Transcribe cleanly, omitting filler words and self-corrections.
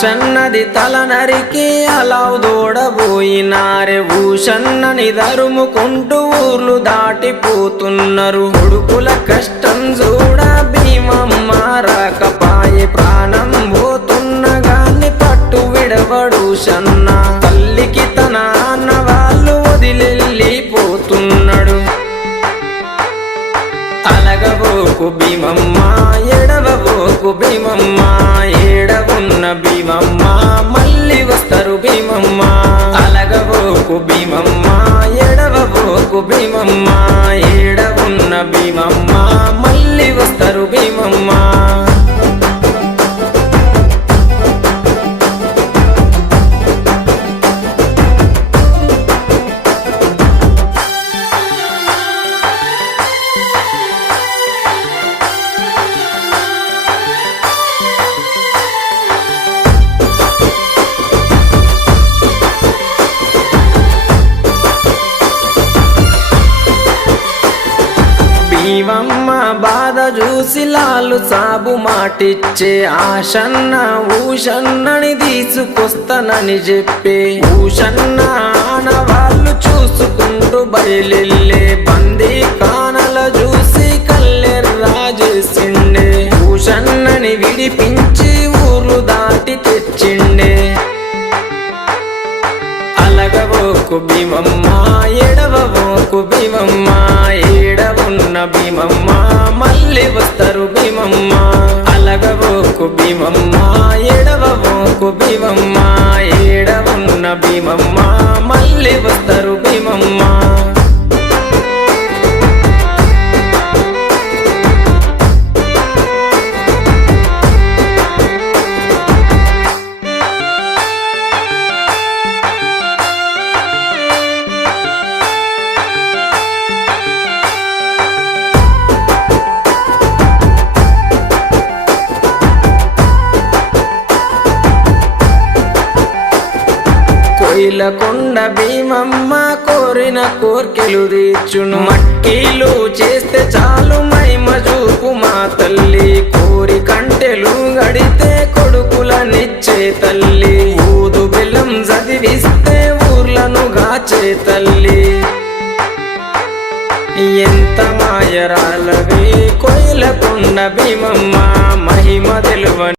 ఆశన్నది తల నరికి అలావుదోడబోయినారే ఊషన్నని దరుముకుంటూ ఊర్లు దాటిపోతున్నారు కొడుకుల కష్టం చూడ భీమమ్మ రాకపాయే ప్రాణం పోతున్న గాని పట్టు విడవడు షన్న తల్లికి తన అన్న వాళ్ళు వదిలెళ్ళిపోతున్నాడు అలగబోకు భీమమ్మ ఎడవబోకు భీమమ్మ ఏడవున్న భీమమ్మ మళ్ళీ వస్తారు భీమమ్మ అలగబోకు భీమమ్మ ఎడవబోకు భీమమ్మ ఏడవున్న భీమమ్మ మళ్ళీ వస్తారు భీమమ్మ భీమమ్మ బాధ చూసి లాలు సాబు మాటిచ్చే ఆశన్న ఊషన్నని తీసుకొస్తానని చెప్పే ఊషన్న ఆనవాళ్ళు చూసుకుంటూ బయలెళ్ళే బందీ కానల చూసి కల్లెర్రా చేసిండే ఊషన్నని విడిపించి ఊర్లు దాటి తెచ్చిండే అలగబోకు భీమమ్మ ఎడవబోకు భీమమ్మ ఏడవున్న భీమమ్మ మళ్ళీ వస్తారు భీమమ్మ అలగబోకు భీమమ్మ ఎడవబోకు భీమమ్మ ఏడవున్న భీమమ్మ మళ్ళీ వస్తారు భీమమ్మ కొండ భీమమ్మ కోరిన కోర్కెలు తీర్చును మట్టిలు చేస్తే చాలు మైమ చూపు మా తల్లి కోరి కంటెలు గడితే కొడుకులనిచ్చే తల్లి ఊదు బెల్లం చదివిస్తే ఊర్లను గాచే తల్లి ఎంత మాయరాలవే కోయిల కొండ భీమమ్మ మహిమ తెలువని